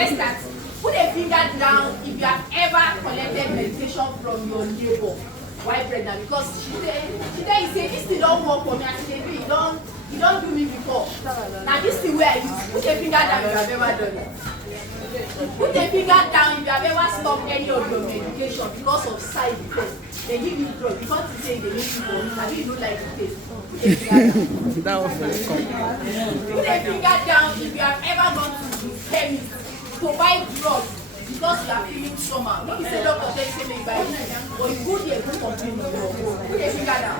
first that put a finger down if you have ever collected medication from your neighbor while pregnant, because she tell you say this thing don't work for me, and she say you don't do me before. Now this thing where I use, put a finger down if you have ever done it. Put a finger down if you have ever stopped any of your medication because of side effects. They give you drug because you say they make you vomit. I mean, you don't like the taste. Put a finger down. That was very common. Put a finger down if you have ever gone to the chemist to buy drugs because you are feeling somehow. Don't say doctor tell you say make buy it, but you go there go complain of your. Put a finger down.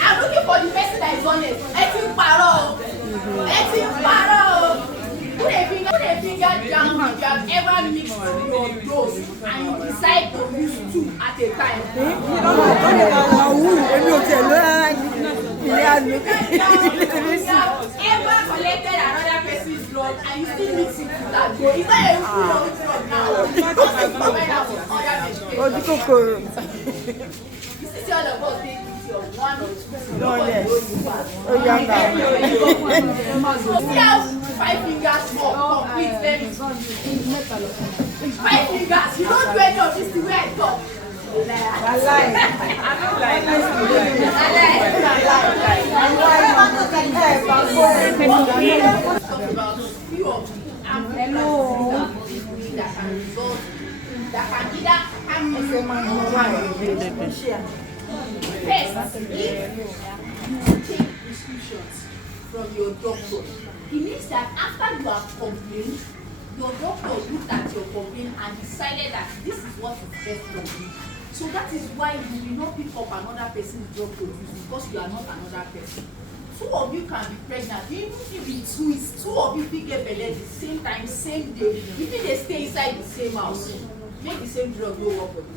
I'm looking for the person that is honest. Let him paro. Put a finger down if you have ever mixed your dose and you decide to use two at a time. If you have ever collected another person's blood and you still mix it with that dose, it's not a real drug now. You see all of us take one or two. Nobody knows you fast. See how 5 fingers up complete them. 5 fingers. You don't do any of this the way I talk. That can either harm you or harm you. First, if you take prescriptions from your doctor, it means that after you have complained, your doctor looked at your complaint and decided that this is what is best for you. So that is why you will not pick up another person's drug to use because you are not another person. 2 of you can be pregnant, even if it's twins, 2 of you will get belle the same time, same day, even they stay inside the same house. Make the same drug no work for the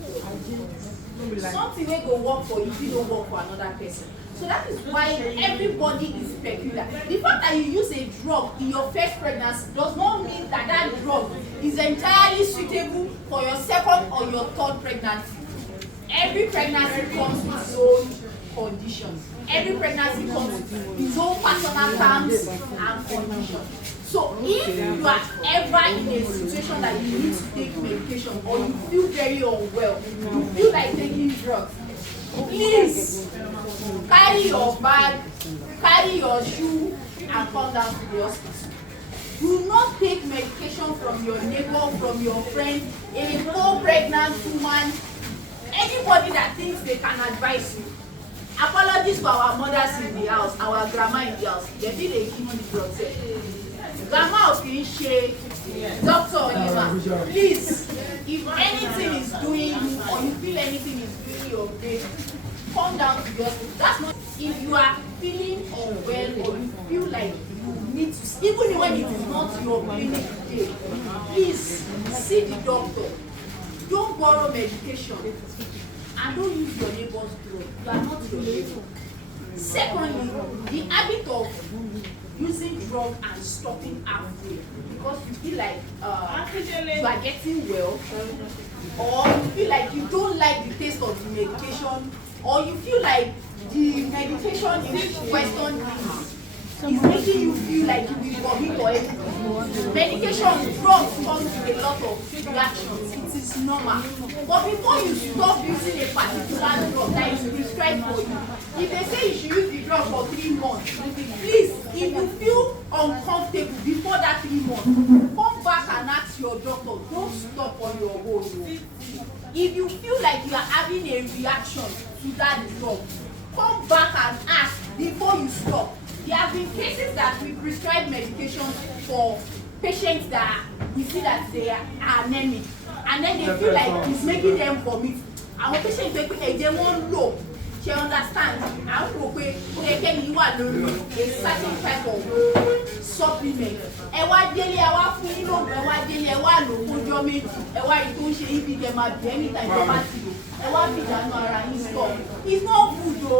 drug. Something will go work for you, it don't work for another person. So that is why everybody is peculiar. The fact that you use a drug in your first pregnancy does not mean that that drug is entirely suitable for your second or your third pregnancy. Every pregnancy comes with its own conditions. Every pregnancy comes with its own personal terms and conditions. So if you are ever in a situation that you need to take medication or you feel very unwell, you feel like taking drugs, please carry your bag, carry your shoe and come down to the hospital. Do not take medication from your neighbor, from your friend, a co-pregnant woman, anybody that thinks they can advise you. Apologies to our mothers in the house, our grandma in the house. They feel they give you the drugs. Grandma of Kinshe, Doctor Oliver, please, if anything is doing you or you feel anything is doing your brain, come down to the hospital. That's not if you are feeling unwell or you feel like you need to, even when it is not your clinic day, please see the doctor. Don't borrow medication and don't use your neighbor's drug. You are not your neighbor. Secondly, the habit of using drug and stopping halfway because you feel like you are getting well, or you feel like you don't like the taste of the medication, or you feel like the medication in question is making you feel like you will vomit or anything. Medication, drugs comes with a lot of reactions. It is normal. But before you stop using a particular drug that is prescribed for you, if they say you should use the drug for 3 months, please, if you feel uncomfortable before that 3 months, come back and ask your doctor. Don't stop on your own. If you feel like you are having a reaction to that drug, come back and ask before you stop. There have been cases that we prescribe medication for patients that we see that they are anemic, and then they feel like it's making them vomit. Our patients they won't know. She understands. I hope we can you a certain type of supplement. Ewa daily, ewa fún yín lóògùn, ewa daily, ewa lò fún ọjọ́ méjì, ewa rí tó ń ṣe ibi dem ma bí anytime tó bá ti lò, ewa fi ìdáná ara yín stop. It's not good o.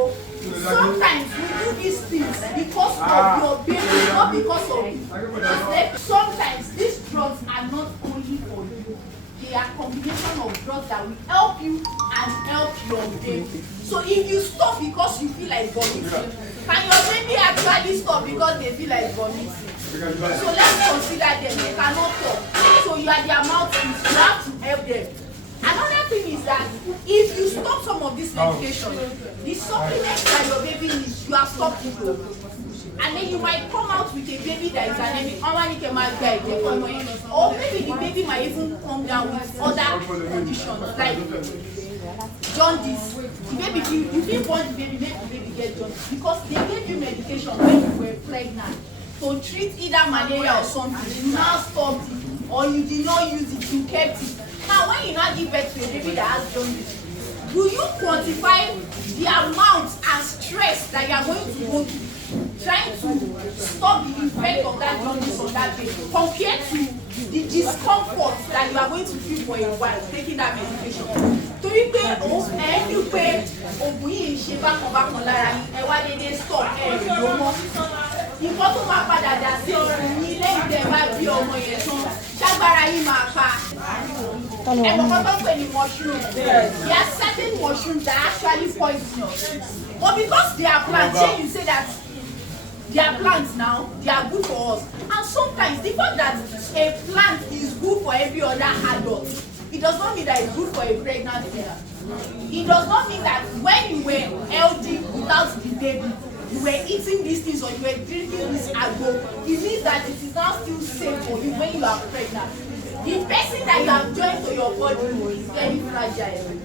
Sometimes we do these things because of your baby, not because of you. Sometimes these drugs are not only for you. They are combination of drugs that will help you and help your baby. So if you stop because you feel like vomiting, can your baby actually stop because they feel like vomiting? So let's consider them. They cannot talk. you are their mouthpiece, you have to help them. Another thing is that if you stop some of this medication, the supplements that your baby needs, you have stopped it. And then you might come out with a baby that is anemic, or maybe the baby might even come down with other conditions like jaundice. The baby, you didn't want the baby, make the baby get jaundice because they gave you medication when you were pregnant to treat either malaria or something. You now stopped it, or you did not use it, you kept it. Now, when you now give birth to a baby that has jaundice, do you quantify the amount and stress that you are going to go through trying to stop the effect of that jaundice on that baby compared to the discomfort that you are going to feel for a while taking that medication? Torí pé ẹni pé oògùn yìí ń ṣe bákan lára ẹ wá dédé stop ló mọ́. Nǹkan tó máa padà dà sí ọrùn yín lẹ́yìn tẹ́ bá bí ọmọ yẹn tán ṣágbára yín máa pa. Ẹ̀kọ́kọ́ tó pè ní mushroom. There are certain mushrooms that are actually poisonous. But because they are plants, say you say that they are plants now, they are good for us. And sometimes the fact that a plant is good for every other adult, it does not mean that it's good for a pregnant woman. It does not mean that when you were healthy without the baby, you were eating these things or you were drinking this agbo. It means that it is now still safe for you when you are pregnant. The person that you have joined to your body is very fragile.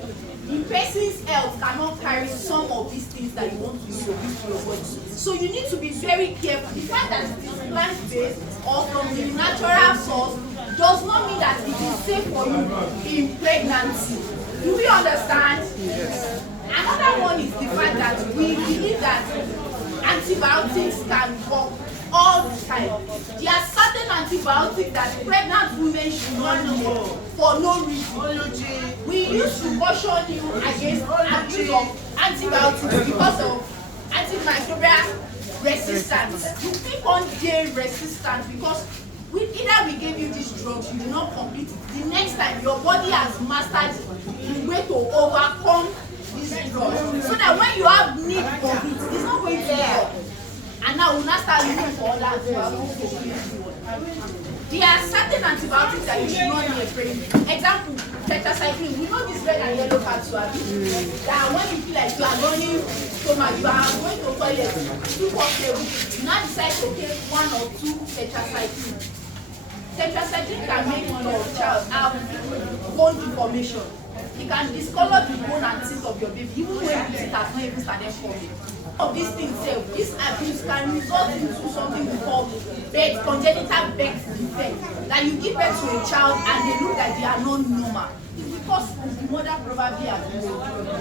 The person's health cannot carry some of these things that you want to introduce to your body. So you need to be very careful. The fact that it is plant-based or from the natural source does not mean that it is safe for you in pregnancy. Do we understand? Yes. Another one is the fact that we believe that antibiotics can work all the time. There are certain antibiotics that pregnant women should not need for no reason. We used to caution you against abuse of antibiotics because of antimicrobial resistance. You keep on getting resistant because either we gave you these drugs, you do not complete it. The next time your body has mastered the way to overcome these drugs, so that when you have need for it, it's not going to work. And now we'll not start looking for other antibiotics. There are certain antibiotics that you should not need. Example, tetracycline. We know this red and yellow capsule. That when you feel like you are running stomach, you are going to toilet, you walk there, you now decide to take 1 or 2 tetracycline. Tetracycline can make your child have bone deformation. It can discolor the bone and teeth of your baby, even when the teeth has not even started forming. Of these things, this abuse can result into something we call congenital birth defect. That you give birth to a child and they look like they are not normal. It's because the mother probably has been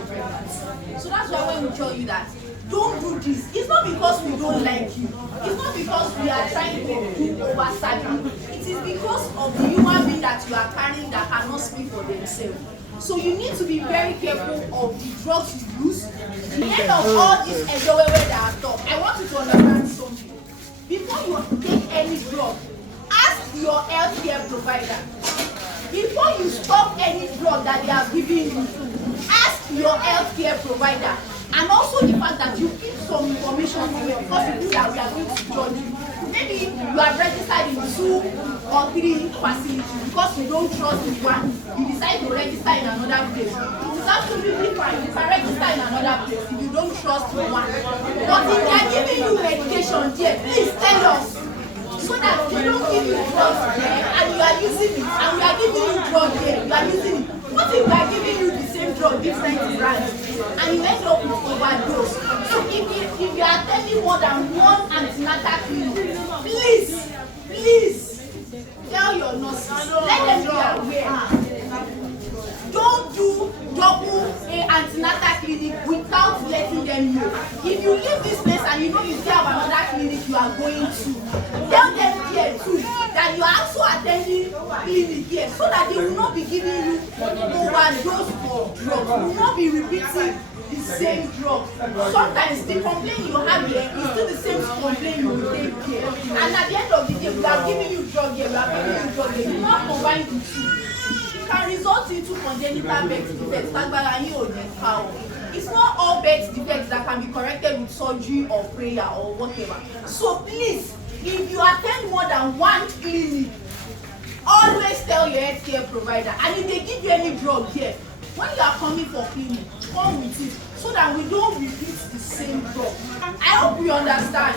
pregnant. So that's why when we tell you that don't do this, it's not because we don't like you. It's not because we are trying to do over-sabi. It is because of the human being that you are carrying that cannot speak for themselves. So you need to be very careful of the drugs you use. The end of all this enjoy that I talk, I want you to understand something. Before you take any drug, ask your healthcare provider. Before you stop any drug that they are giving you, ask your healthcare provider. And also the fact that you keep some information away because you think that we are going to judge you. Maybe you are registered in 2 or 3 facilities because you don't trust in one. You decide to register in another place. It is absolutely fine. You can register in another place if you don't trust in one. But if they are giving you medication there, please tell us. So that they don't give you drugs there and you are using it. And we are giving you drugs there, you are using it. What if we are giving you the same drug, different brands, and you end up with overdose? So if you are attending more than 1 antenatal clinic, please tell your nurses, let them be aware. Don't do double antenatal clinic without letting them know. If you leave this place and you know you still have another clinic you are going to, tell them here too that you are also attending clinic here so that they will not be giving you overdose of drugs. You will not be repeating the same drug. Sometimes the complaint you have here is still the same complaint you will take here. And at the end of the day, we are giving you drug here, we are giving you drug here. You not combine the two. It can result into congenital birth defects. It's not all birth defects that can be corrected with surgery or prayer or whatever. So please, if you attend more than 1 clinic, always tell your healthcare provider, and if they give you any drug here, when you are coming for clinic, come with it so that we don't repeat the same drug. I hope you understand.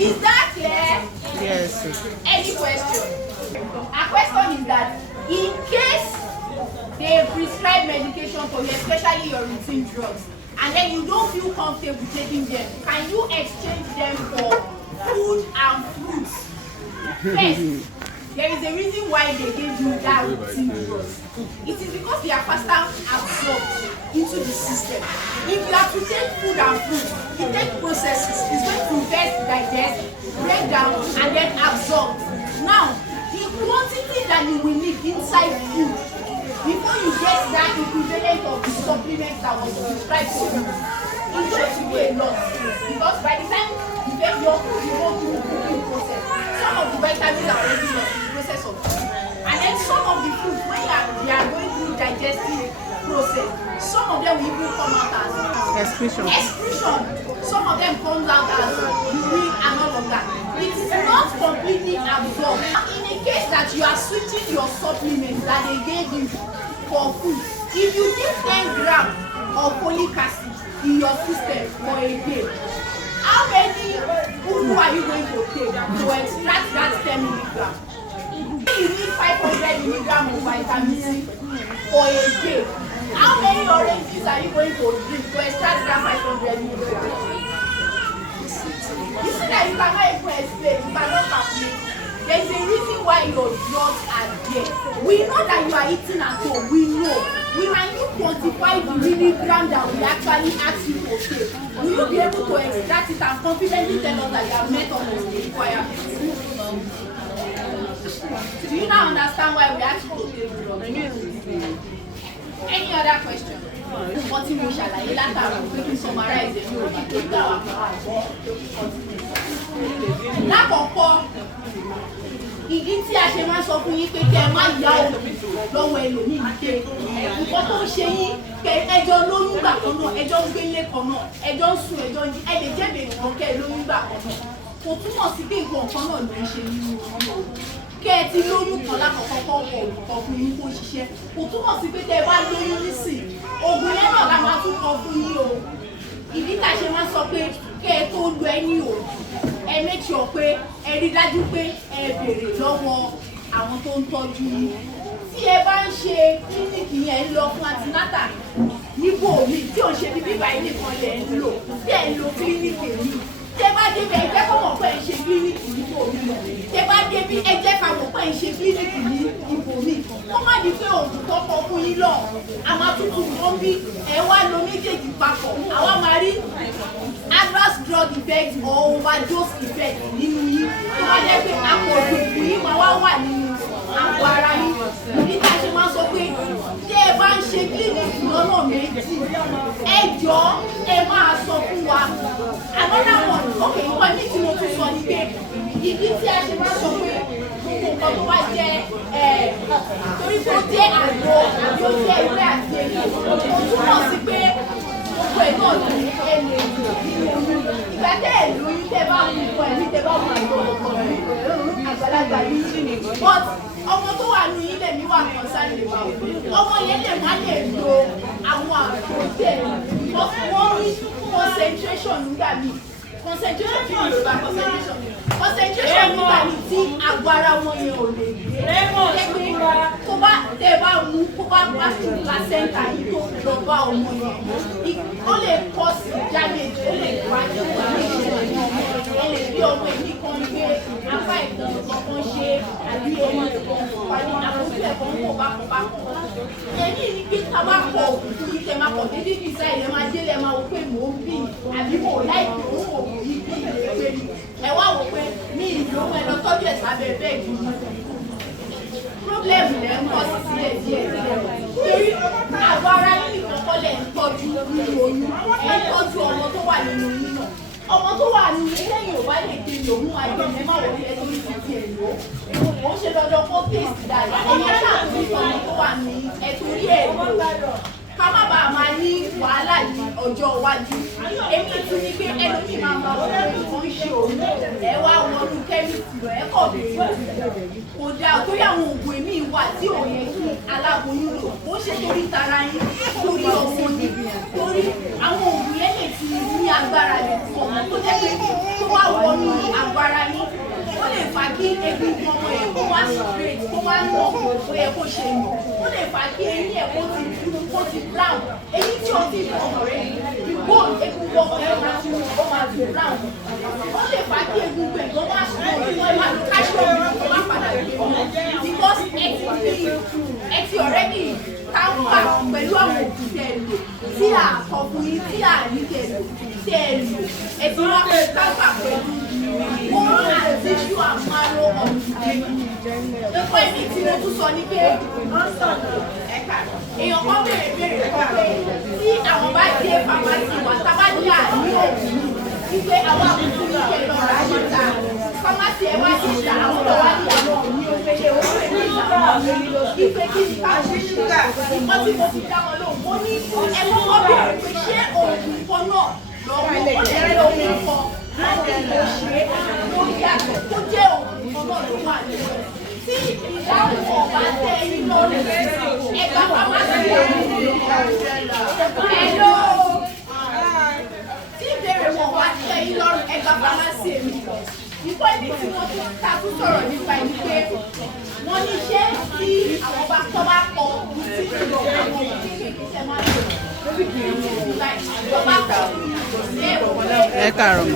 Is that clear? Yes. Any question? Our question is that in case they prescribe medication for you, especially your routine drugs, and then you don't feel comfortable taking them, can you exchange them for food and fruits? First, there is a reason why they gave you that routine drugs. It is because they are faster absorbed into the system. If you have to take food and fruit, it takes processes. It's going to first digest, break down, and then absorb. Now, the quantity that you will need inside food before you get that equivalent of the supplement that was prescribed for you, it's going to be a lot. Because by the time you get your food, you go through the cooking process. Some of the vitamins are already lost in the process of food. And then some of the fruits, when they are going through digestive process, some of them will even come out as excretion. Some of them comes out as urine and all of that. It is not completely absorbed. In a case that you are switching your supplements that they gave you for food, if you take 10 grams of folic acid in your system for a day, how many food are you going to take to extract that 10 milligrams? You need 500 milligrams of vitamin C for a day. How many oranges are you going to drink to extract that 500 milligrams? You see that you cannot even explain, you cannot calculate. There is a reason why your drugs are there. We know that you are eating at home, we know. Can you quantify the milligram that we actually ask you to take? Will you be able to extract it and confidently tell us that you have met all of the requirements? Do you now understand why we ask you to take drugs? Any other question? What you shall I later summarize it? Lákọ̀ọ́kọ́, ìdí tí a ṣe máa sọ fún yín pé kẹ́ ẹ má yá òbí lọ́wọ́ ẹlòmíì ní pé nǹkan tó ń ṣe yín pé ẹjọ́ lóyún gbà kan náà, ẹjọ́ ń gbélé kan náà, ẹjọ́ ń sùn, ẹjọ́ ń jí, ẹ lè jẹ́ bèèrè kan kẹ́ ẹ lóyún gbà kan náà. Kò túmọ̀ sí pé nǹkan kan náà ló ń ṣe nínú ọmọ. Kẹ́ ẹ ti lóyún kan lákọ̀ọ́kọ́ kọ́ ọ̀pọ̀ fún yín kó ṣiṣẹ́. Kò túmọ̀ sí pé tẹ́ ẹ bá lóyún nísìn, oògùn yẹn náà la máa tún kọ fún yín o. Ìdí tá a ṣe máa sọ pé kẹ́ ẹ tó lo ẹni o, ẹ make sure pé ẹ rí dájú pé ẹ béèrè lọ́wọ́ àwọn tó ń tọ́jú yín. Tí ẹ bá ń ṣe kílíìkì yẹn ń lọ fún antinátà níbo mi tí ò ń ṣe bíbí báyìí nìkan lẹ̀ ń lò, tí ẹ ń lo kílíìkì mi. Tẹ́ bá débi ẹ jẹ́ kó mọ̀ pé ẹ ṣe kílíìkì níbo mi. Tẹ́ bá débi ẹ jẹ́ ká mọ̀ pé ẹ ṣe kílíìkì ní ibò mi. Kó má di pé òògùn tó kọ fún yín lọ, àmọ́ tuntun kan bí ẹ wá lo méjèèjì papọ̀, àwa máa rí adverse drug effect or overdose effect nínú yín. Tó bá jẹ́ pé àpọ̀jù òògùn yín máa wá wà nínú àpò ara yín. Ìdí tá a ṣe máa sọ pé tí ẹ bá ń ṣe kílíìkì lọ́nà méjì, ẹ jọ̀ọ́ ẹ máa sọ fún wa. Another one, okay, nǹkan ní tí mo tún sọ ni pé ìdí tí a ṣe máa sọ pé gbogbo nǹkan tó wá jẹ́ torí pé ó jẹ́ àgbo àbí ó jẹ́ ewé àti èyí, ó túmọ̀ sí pé gbogbo ẹ̀ náà ní ẹ lè lò nínú oyún. Ìgbà tẹ́ ẹ̀ lóyún tẹ́ bá mú nǹkan ẹ̀mí tẹ́ bá mú àgbo ọ̀pọ̀ àgbàlagbà yìí. But ọmọ tó wà ní ilé mi wà kan sáré lè máa wò. Ọmọ yẹn lè má lè lo àwọn àgbo tẹ̀ wọ́n rí concentration nígbà míì. Concentration kí ni Yorùbá concentration? Concentration nígbà míì tí àgọ́ ara wọn yẹn ò lè gbé. Tó bá tẹ́ bá mú kó bá pass through placenta yìí tó lọ bá ọmọ yẹn, ó lè cause damage, ó lè pa ìwà ní ìṣẹ̀lẹ̀ ní ọmọ. Ẹ lè bí ọmọ ìdí kan gbé apá ìkan kankan ṣe àbí ọmọ ìkan pàdé àkókò ẹ̀kọ́ ń kó bákan. Ẹ̀yìn ní pé ká bá pọ̀ òkú yìí tẹ́ máa pọ̀ dédé bí sáà ilẹ̀ máa délẹ̀ máa wò pé mò ń bì àbí mò ń láìpẹ́ òun kò bí bí ìrèpé mi. Ẹ wá wò pé ní ìlú ẹ lọ tọ́jú ẹ̀ sábẹ́ bẹ́ẹ̀dì mi. Pírọ́blẹ̀mù lẹ́ ń kọ́ sí sílẹ̀ díẹ̀ torí àgọ́ ara yín nìkan kọ́ lẹ̀ ń tọ́jú nínú oyún, ẹ̀ ń tọ́jú ọmọ tó wà nínú oyún náà. Ọmọ tó wà nínú ilé lẹ́yìn ò bá lè dé lòun àìgbẹ̀mẹ́ má wọlé ẹjọ́ ní ti ẹ̀ lò. Ó ń ṣe dandan kó tèsì dáadáa. Ẹ̀yẹ ṣàtúnṣe ọmọ tó wà ní ẹ̀túrí ẹ̀ lò. Ká má bàa máa ní wàhálà ní ọjọ́ iwájú. Èmi tún ní pé ẹlòmíì máa ma wọ́n lórí nǹkan ṣe òun. Ẹ wá wọnú kẹ́míìsì lọ, ẹ kọ̀ bẹ̀rẹ̀. Kò dáa torí àwọn oògùn èmi wà tí ò yẹ kí aláboyún lò ó ṣe torí tara yín torí ọmọ ni torí àwọn òògùn yẹn lè ti ní agbára lè fún ọmọ tó jẹ́ pé tó wá wọnú agbára yín ó lè fà kí egungun ọmọ yẹn kó wá straight kó wá nà ó yẹ kó ṣe nù ó lè fà kí eyín ẹ̀ kó ti brown eyín tí ó ti fọmọ rẹ ìgbó egungun ọmọ yẹn máa ti brown ó lè fà kí egungun ẹ̀ tó wá straight wọ́n máa lo calcium tó wá padà gbé wọn because ẹ ti already táǹkà pẹ̀lú àwọn òkú tẹ̀ lò tí a kọkùnrin tí a ní tẹ̀ lò tẹ̀ lò ẹ ti wá táǹkà pẹ̀lú wọ́n àti ṣú àmàlò ọ̀gbìn ẹ̀kọ́ ẹni tí mo tún sọ ní pé ẹ̀ka èèyàn kan béèrè kan pé tí àwọn bá dé pharmacy wa tábàdí àní òògùn wípé àwọn àkókò ní kẹ́ lọ rà ṣe ta pharmacy ẹ̀ wá sí ìta àwọn tó wá ní àwọn òní òpèlè owó èlé ìlànà wípé kí ni ká ṣe ṣúgà nǹkan tí mo fi dá wọn lóhùn mo ní ẹ̀kọ́ kan béèrè pé ṣé òògùn kan náà lọ́wọ́ ó lè lóhùn kan láti lè ṣe ó yàtọ̀ kó jẹ́ òògùn kan náà ló wà nínú ẹ̀. Tí ìdáhùn ọ̀bá tẹ ẹyin lórí ẹ̀ka pharmacy hello tí ìbéèrè wọn wá tẹ ẹyin lórí ẹ̀ka pharmacy èmi ìkọ́ ibi tí wọ́n tún ká tún sọ̀rọ̀ nípa ẹni pé wọ́n ní ṣé tí àwọn bá tọ́ bá kọ tí ìlò àwọn ọmọ kéékèèké tẹ máa lò ẹ kàrọ̀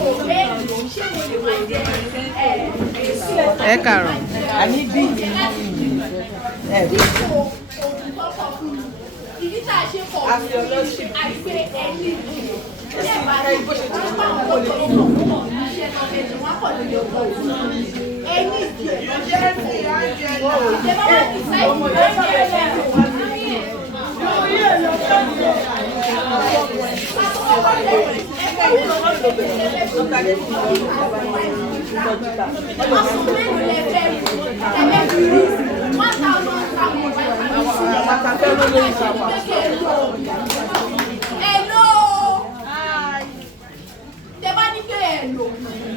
ẹ kàrọ̀ àní bí ẹ bí ìdí tá a ṣe pọ̀ àìpé ẹni ṣé ìbára wọ́n bá wọn lọ́jọ́ ọmọ iṣẹ́ náà ẹ̀jẹ̀ wọn kọ̀ lórí ọkọ̀ ẹni ìjẹ́ ìjẹba wà ní sáìkì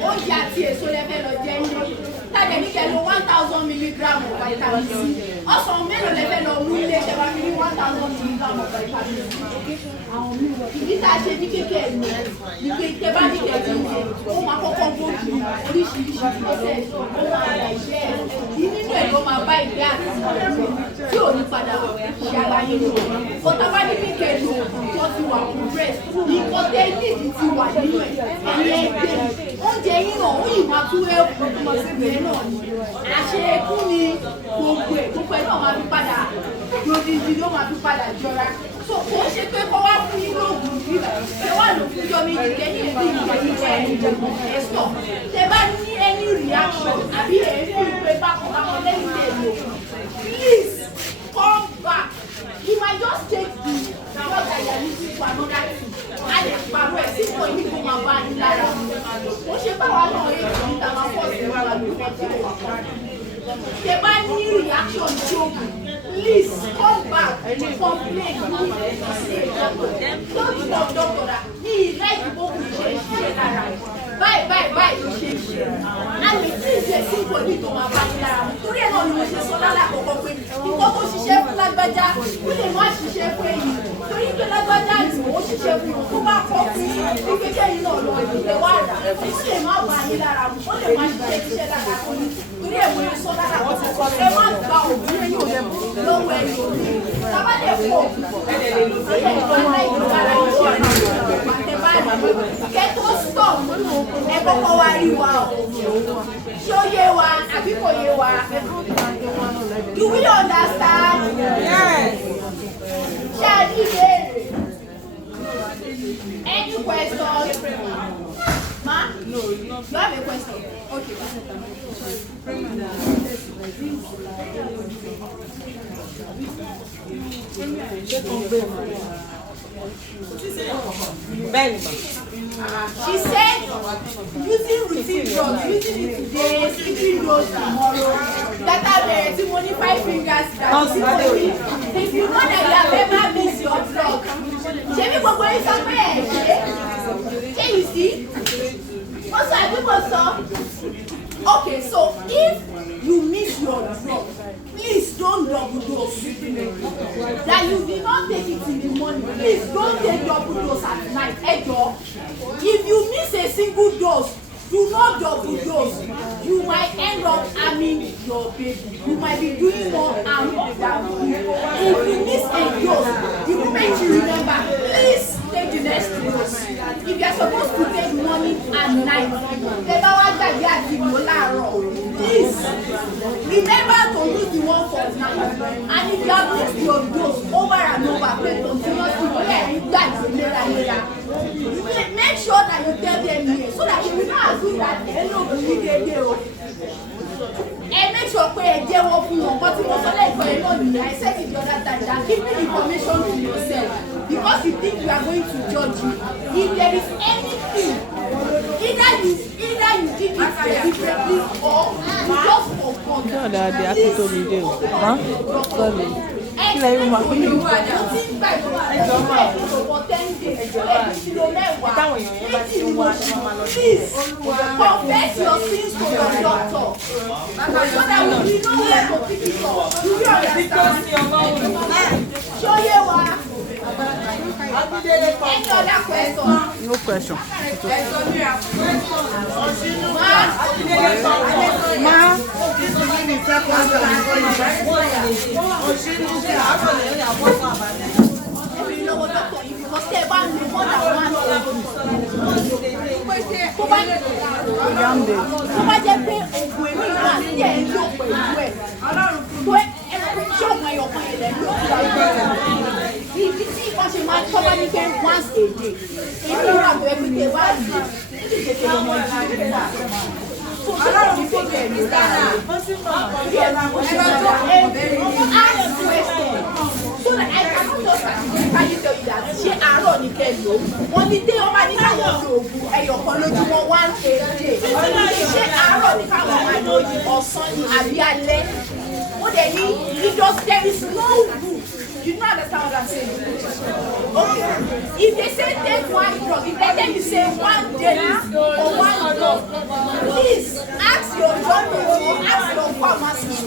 oúnjẹ àti èso lẹ́fẹ́ lọ jẹ́ ilé tàbí ní kẹ́ lo 1000 milligram of vitamin C ọsàn mélòó lẹ́fẹ́ lọ mú ilé ìjọba mi ní 1000 milligram of vitamin C ìdí tá a ṣe ní kékeré ní ìgbé ìtẹ́bá ní kẹ́kẹ́ ó máa kọ́kọ́ gbòógì oríṣiríṣi process ó máa rà iṣẹ́ ẹ̀ nínú ẹ̀ ló máa bá ìgbé àti tí ò ní padà ṣe ara yín lò kọ́tà bá ní kékeré lò wọ́n ti wà fún breast nǹkan tẹ́ nídìí ti wà nínú ẹ̀ ẹ̀yẹ ẹgbẹ́ oúnjẹ yín náà ó yìí máa tún ẹ̀kú ọ̀sẹ̀ náà ni àṣekú ni gbogbo ẹ̀ náà máa fi padà lódìdí ló máa fi padà jọra so kò ń ṣe pé kọ́ wá fún yín lóògùn yìí ẹ wà ló fún yọ méjì kẹ́yìn ẹ̀bí ìgbà yìí jẹ́ ẹ̀ sọ tẹ bá ní any reaction àbí èéfì pé bákan lẹ́yìn lè lò please come back you might just take the drug that you are using for another thing a lè pàrọ̀ ẹ̀ sí kò ní kó máa bá yín lára ó ṣe báwa náà yé kí ta máa pọ̀ sí wa lóko tí ó wà fún tẹ bá ní reaction tí ó kù please come back complain don't talk doctor that he like both ṣe lára báyìí ló ṣe ṣe a lè tí ìṣe sí kò ní kó máa bá yín lára torí ẹ̀ náà ni mo ṣe sọ lálàkọ̀kọ̀ pé nǹkan tó ṣiṣẹ́ fún lágbájá ó lè má ṣiṣẹ́ fún èyí torí pé lágbájá tí ó ṣiṣẹ́ fún yín tó bá kọ́ fún ní kékeré yìí náà lọ ìdílé wà rà ó lè má bá yín lára ó lè má ṣiṣẹ́ lára fún yín torí ẹ̀ mo sọ lálàkọ̀kọ̀ ẹ má gba òbí yín lọ́wọ́ ẹ̀ lórí tábàlẹ̀ pọ̀ kẹ́tọ́ stop ẹ kọ́kọ́ wá rí wa o ṣé ó yé wa àbí kò yé wa do we understand? Yes. ṣé a ní ìbéèrè any questions ma no you have a question okay. She said using routine drugs, using it today, skipping those tomorrow. That are the money 5 fingers. If you know that you have ever missed your drug, Jamie will go in somewhere. Can you see? Also, I think also. Okay, so if you miss your drug, please don't double dose. That you did not take it in the morning. Please don't take double dose at night. If you miss a single dose, do not double dose. You might end up harming your baby. You might be doing more harm than good. If you miss a dose, the moment you remember, please take the next dose. If you're supposed to take morning and night, please remember to use the one for night. And if you have missed your dose over and over, continuously, make sure that you tell them here so that you will not assume that hello, and make sure pé ẹ jẹ́wọ́ fún wọn but tí mo sọ lẹ́ẹ̀kan ẹ náà nìyẹn I said it the other time that keep the information to yourself because you think you are going to judge you if there is anything either you did it deliberately or you just forgot. Kílẹ̀ yóò máa pín in. Please confess your sins to your doctor so that we know where to pick it up. Do you understand? Show you what. Any other question? No question. Ma. Tó bá jẹ́ pé ògùn èmi náà sí ẹ̀ ń lò pẹ̀lú ẹ̀ tó ṣọ̀wọ́n ẹyọ̀kan ẹ̀lẹ́ ló ti wáyé ibi tí wọ́n ṣe máa tọ́wọ́ ní pé once a day èmi ìwà bẹ̀rẹ̀ pé tẹ̀ wá sí ìdíje ọmọ ìgbà ọlọ́run ti fẹ́ kẹ̀ ní dáná so that I cannot just categorically tell you that ṣé àárọ̀ ní kẹ́lì o wọ́n ní dé ọba ní káwọn lo oògùn ẹyọ̀kan lójúmọ́ one a day ṣé àárọ̀ ní káwọn máa lo ọ̀sán ní àbí alẹ́ ó dẹ̀ ní there is no rule. You don't understand what I'm saying? Okay. If they say take one drug, if they tell you say one daily or one drug, please ask your doctor or ask your pharmacist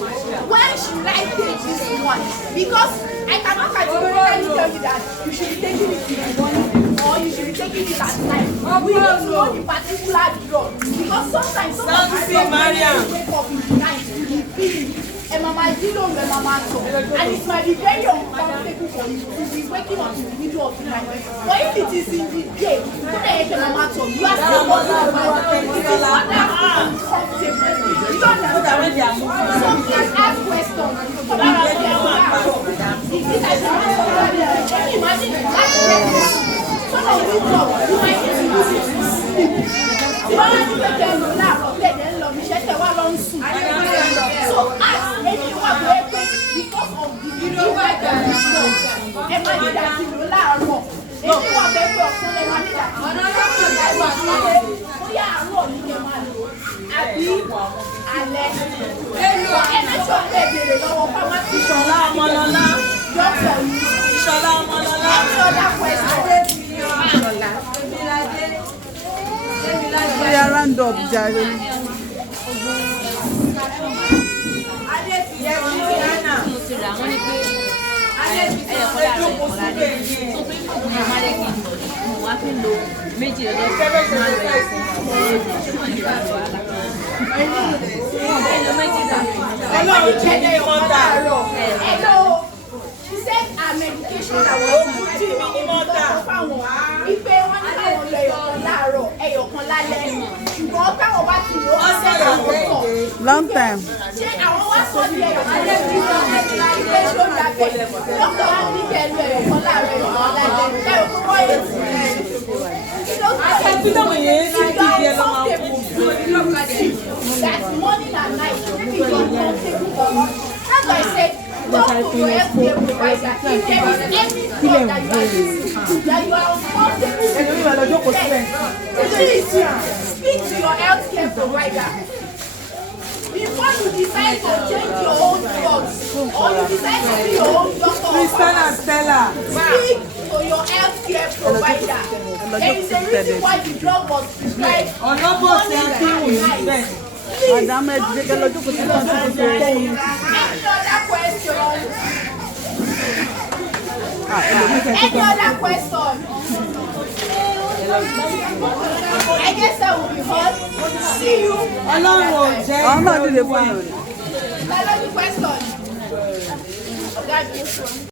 when should I take this one? Because I cannot categorically tell you that you should be taking it in the morning or you should be taking it at night. We need to know the particular drug because sometimes some of the drugs wake up in the night to be feeling. And Mama Dilo and Mama Tom. And it might be very uncomfortable for you to be waking up in the middle of the night. But if it is in the day, you Mama Tom, you are still going to it is not that uncomfortable. You don't understand. So please ask questions about their if this is imagine that some of these drugs, you might need to use it to sleep. You don't have to take them now, let them love me, share them along soon. So ask anyone who because of the video that you saw, everybody that you know láàárọ̀, anyone that you saw, everybody that you know, bóyá àárọ̀ ni kẹ́ máa lò, àbí alẹ́. Ẹ̀mẹ́sọ̀ lè béèrè lọ́wọ́ pharmacy Ṣọlá Ọmọlọ́lá, doctor yìí, Ṣọlá Ọmọlọ́lá, any other question? We are round up, Jerry. Hello. She said our medication that was ipe wọn ní káwọn lọ ẹyọkan láàárọ̀ ẹyọkan lálẹ́ ṣùgbọ́n táwọn bá ti lọ ọ̀sẹ̀ àwọn tọ. Long time. Ṣé àwọn wá sọ ní ẹyọkan lẹ́yìn ìgbà ìgbé ṣó dàbẹ̀ dókítà wọn ní kẹlu ẹyọkan láàárọ̀ ẹyọkan lálẹ́ ẹyọkan wọ́n yé ti rẹ̀. That's morning and night. Maybe you're comfortable for you. That's why I said talk to your healthcare provider. If there is any drug that you are using that you are uncomfortable with, please speak to your healthcare provider. Before you decide to change your own drugs or you decide to be your own doctor, speak to your healthcare provider. There is a reason why the drug was prescribed. Any other question? Any other question? I guess that will be all. See you. Ọlọ́run ò jẹ́ I'm not doing the ìjọba. phone. Another question.